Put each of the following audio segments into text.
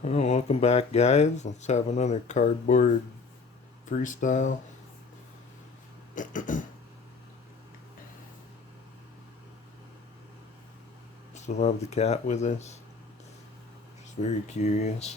Well, welcome back, guys. Let's have another cardboard freestyle. Still have the cat with us. Just very curious.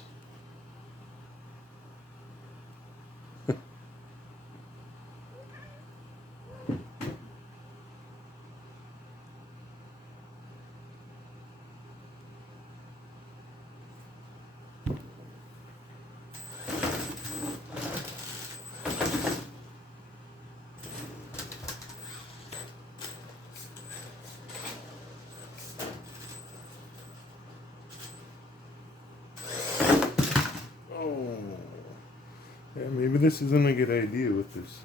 Oh, yeah, maybe this isn't a good idea with this.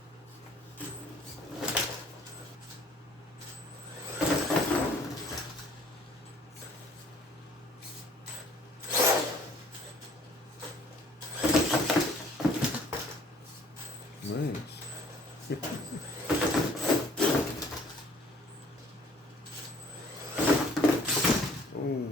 Nice. Oh.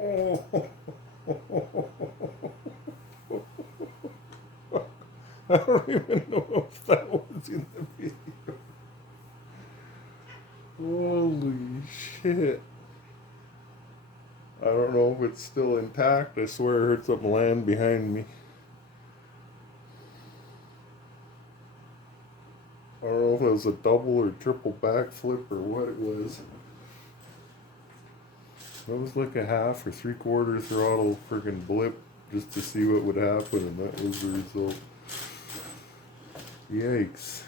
Oh. I don't even know if that was in the video. Holy shit. I don't know if it's still intact. I swear I heard something land behind me. I don't know if it was a double or triple backflip or what it was. That was like a half or 3/4 throttle friggin' blip just to see what would happen, and that was the result. Yikes.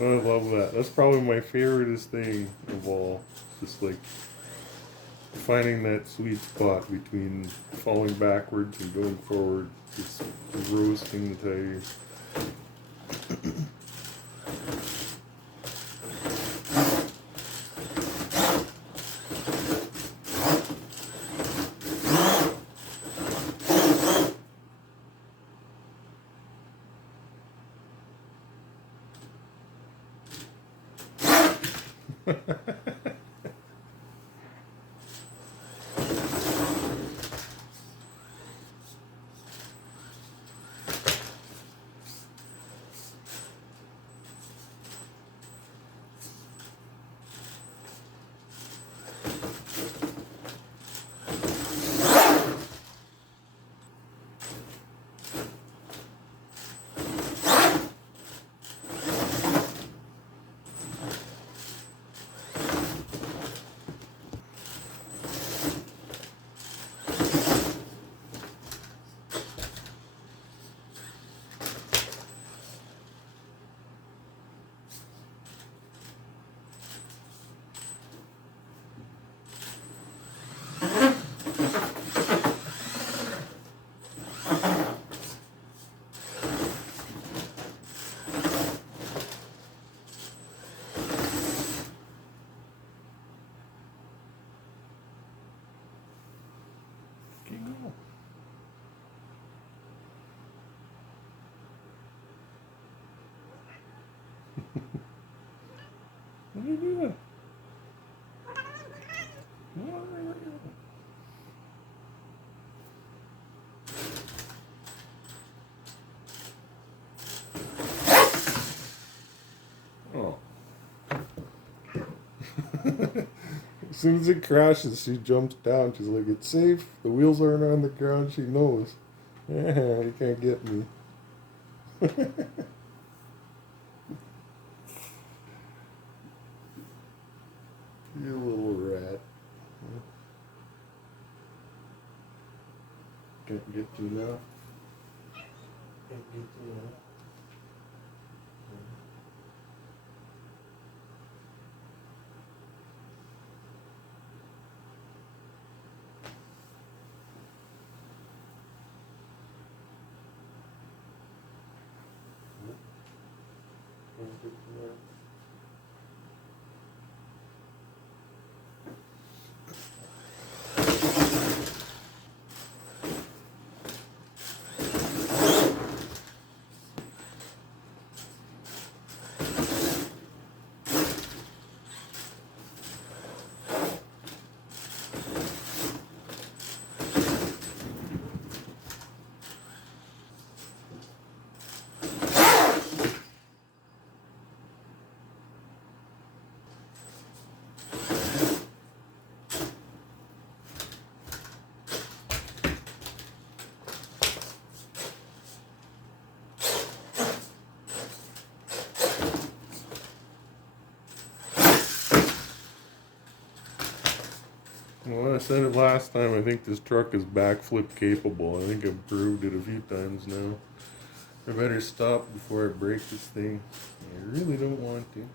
I love that. That's probably my favoriteest thing of all. Just like finding that sweet spot between falling backwards and going forward. Just roasting the tires. What are you doing? Oh. As soon as it crashes, she jumps down. She's like, it's safe. The wheels aren't on the ground. She knows. Yeah, you can't get me. You little rat. Can't get you now. Can't get you now. Can't get you now. Well, I said it last time, I think this truck is backflip capable. I think I've proved it a few times now. I better stop before I break this thing. I really don't want to.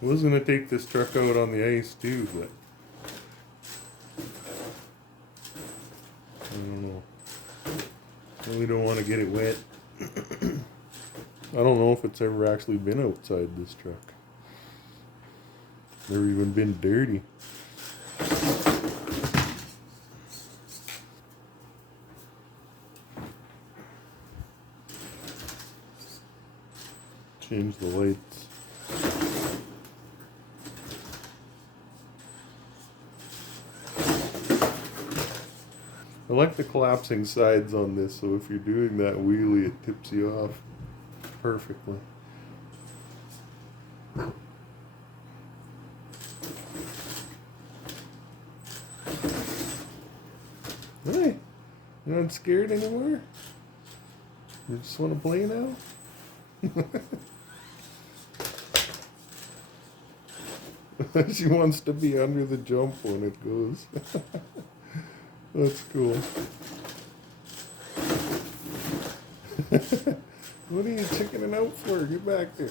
I was going to take this truck out on the ice too, but I don't know. Really don't want to get it wet. I don't know if it's ever actually been outside this truck. Never even been dirty. Change the lights. I like the collapsing sides on this, so if you're doing that wheelie, it tips you off perfectly. Hey, you're not scared anymore? You just want to play now? She wants to be under the jump when it goes. That's cool. What are you chickening out for? Get back there.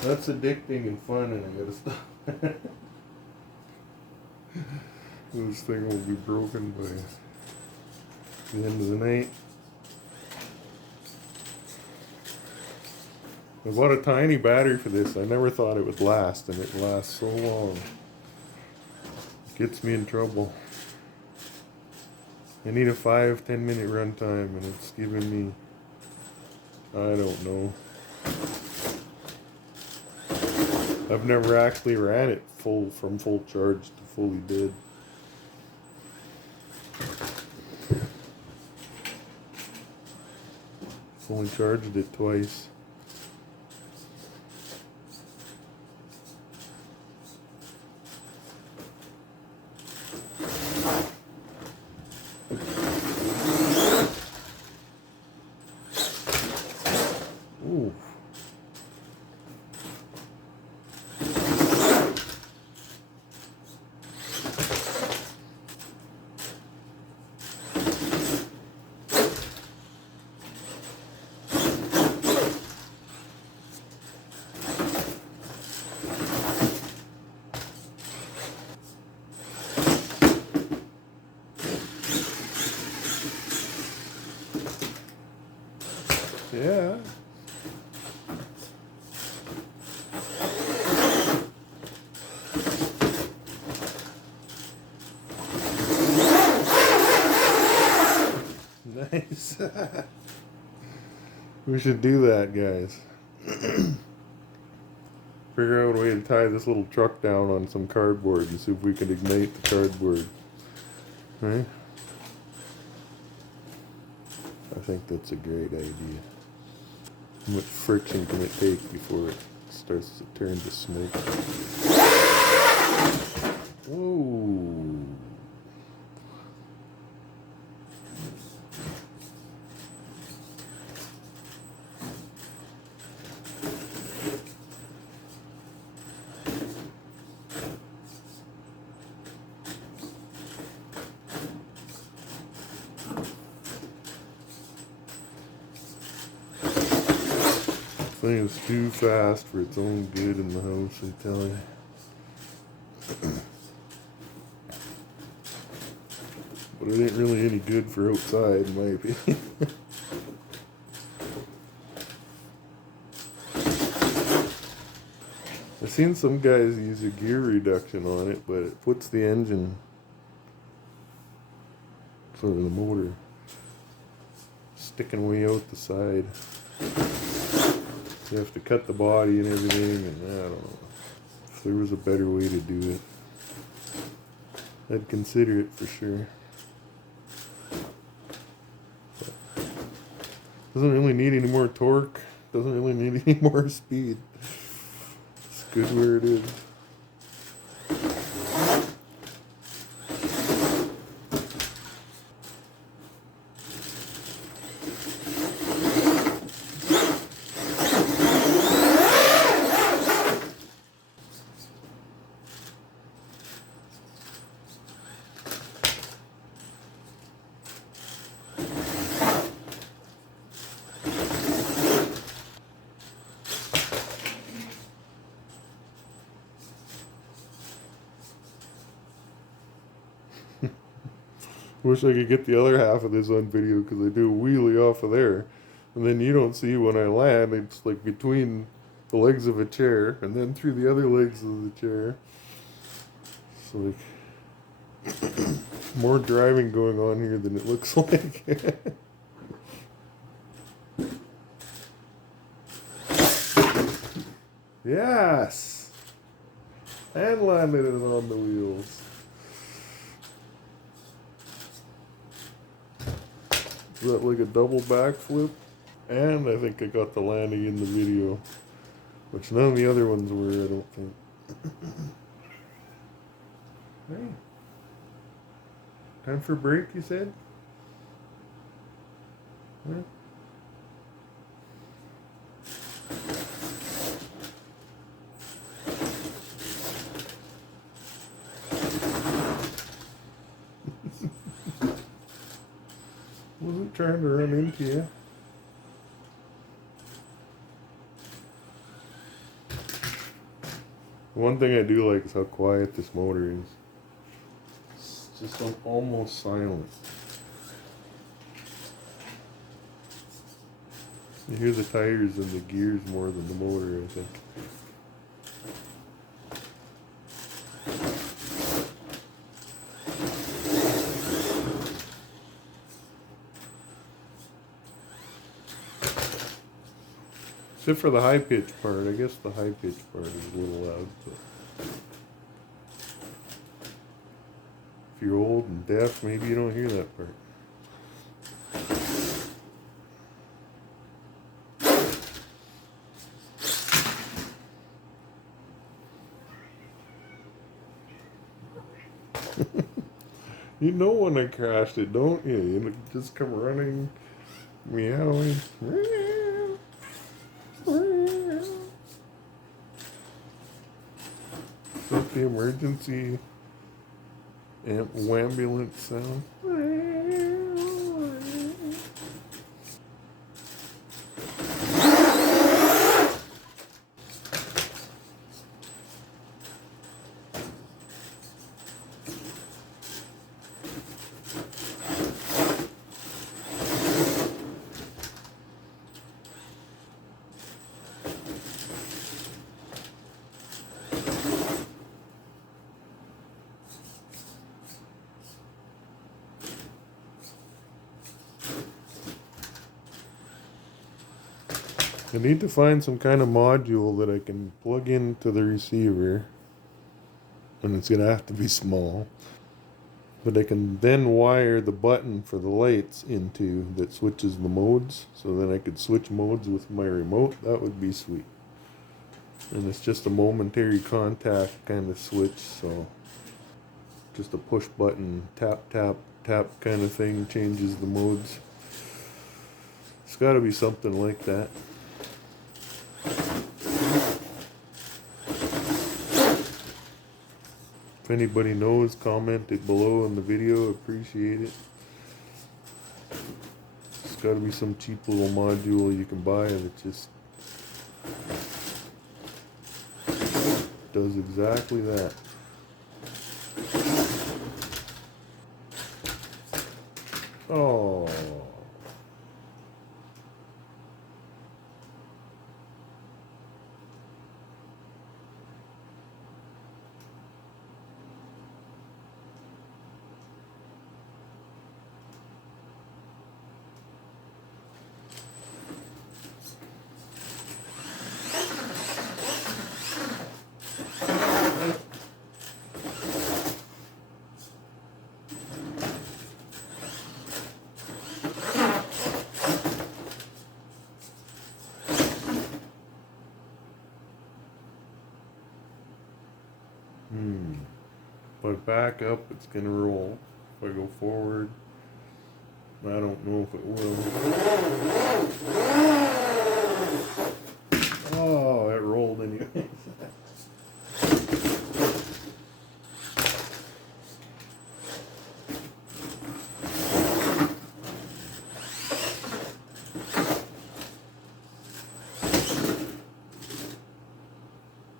That's addicting and fun, and I gotta stop. This thing will be broken by the end of the night. I bought a tiny battery for this. I never thought it would last, and it lasts so long. It gets me in trouble. I need a 5-10 minute run time, and it's giving me, I don't know. I've never actually ran it from full charge to fully dead. Only charged it twice. Ooh. Yeah. Nice. We should do that, guys. Figure out a way to tie this little truck down on some cardboard and see if we can ignite the cardboard. Right? I think that's a great idea. How much friction can it take before it starts to turn to smoke? Whoa. Thing is too fast for its own good in the house, I tell you. But it ain't really any good for outside, in my opinion. I've seen some guys use a gear reduction on it, but it puts the engine, sort of the motor, sticking way out the side. You have to cut the body and everything, and I don't know. If there was a better way to do it, I'd consider it for sure. But doesn't really need any more torque, doesn't really need any more speed. It's good where it is. Wish I could get the other half of this on video because I do a wheelie off of there. And then you don't see when I land, it's like between the legs of a chair and then through the other legs of the chair. It's like more driving going on here than it looks like. Yes! And landed it on the wheels. Is that like a double backflip? And I think I got the landing in the video, which none of the other ones were, I don't think. Hey. Time for a break, you said? Yeah. Wasn't trying to run into you. One thing I do like is how quiet this motor is. It's just like almost silent. You hear the tires and the gears more than the motor, I think. Except for the high pitch part. I guess the high pitch part is a little loud. But if you're old and deaf, maybe you don't hear that part. You know when I crashed it, don't you? You just come running, meowing. Is that the emergency ambulance sound? I need to find some kind of module that I can plug into the receiver, and it's gonna have to be small. But I can then wire the button for the lights into that switches the modes, so then I could switch modes with my remote. That would be sweet. And it's just a momentary contact kind of switch, so just a push button, tap, tap, tap kind of thing changes the modes. It's got to be something like that. If anybody knows, comment it below in the video. Appreciate it. It's got to be some cheap little module you can buy that just does exactly that. Oh. If I back up, it's gonna roll. If I go forward, I don't know if it will. Oh, it rolled anyway.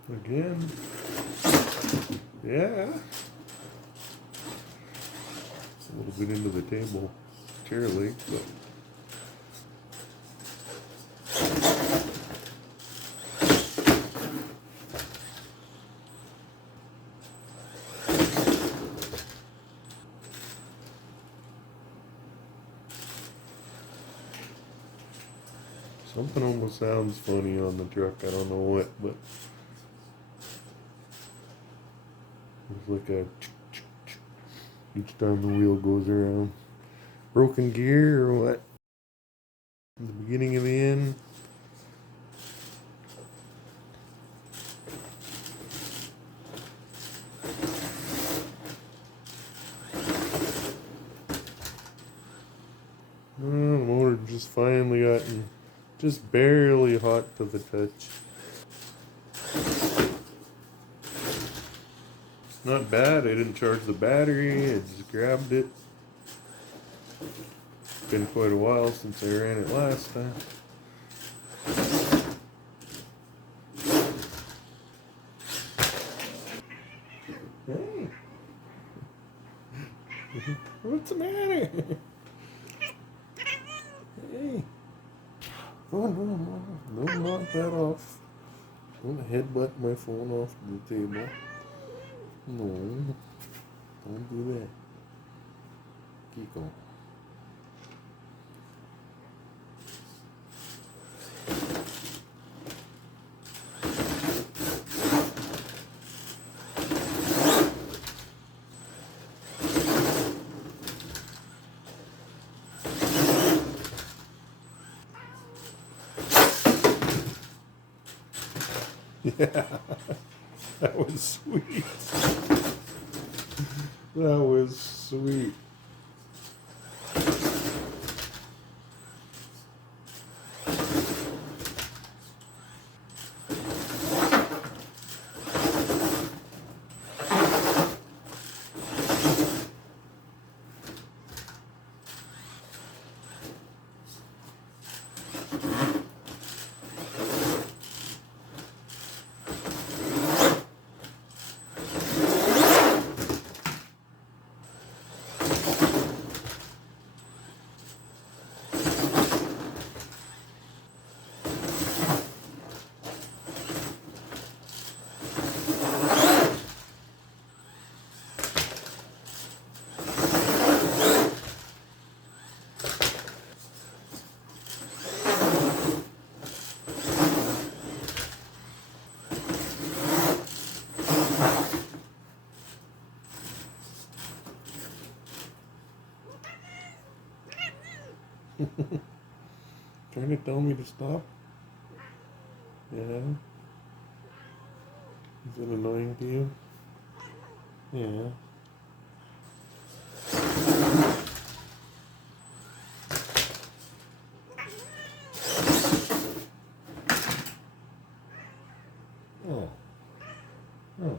Again. Yeah. It's a little bit into the table chair leg, but something almost sounds funny on the truck. I don't know what, but it's like a each time the wheel goes around. Broken gear or what? The beginning and the end. The motor just finally gotten just barely hot to the touch. Not bad. I didn't charge the battery. I just grabbed it. It's been quite a while since I ran it last time. Hey. What's the matter? Hey. Oh, no, knock that off. Don't headbutt my phone off the table. No, don't do that. Keep going. Yeah, that was sweet. That was sweet. Trying to tell me to stop? Yeah. Is it annoying to you? Yeah. Oh. Oh.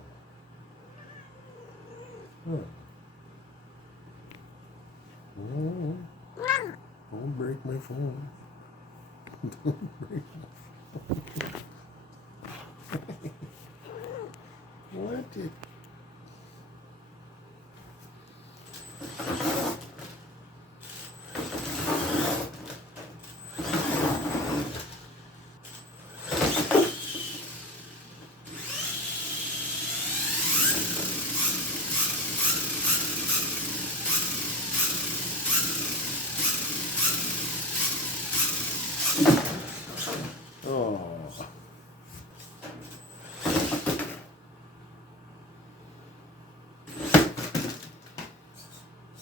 Oh. Oh. Don't break my phone. Don't break my phone. What did... Oh.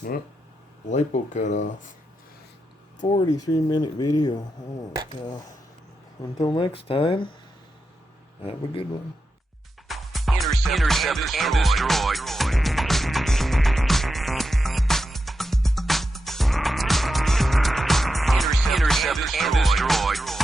Well, lipo cut off. 43-minute video. Oh my God. Until next time, have a good one. Intercept and destroy. Intercept and destroy.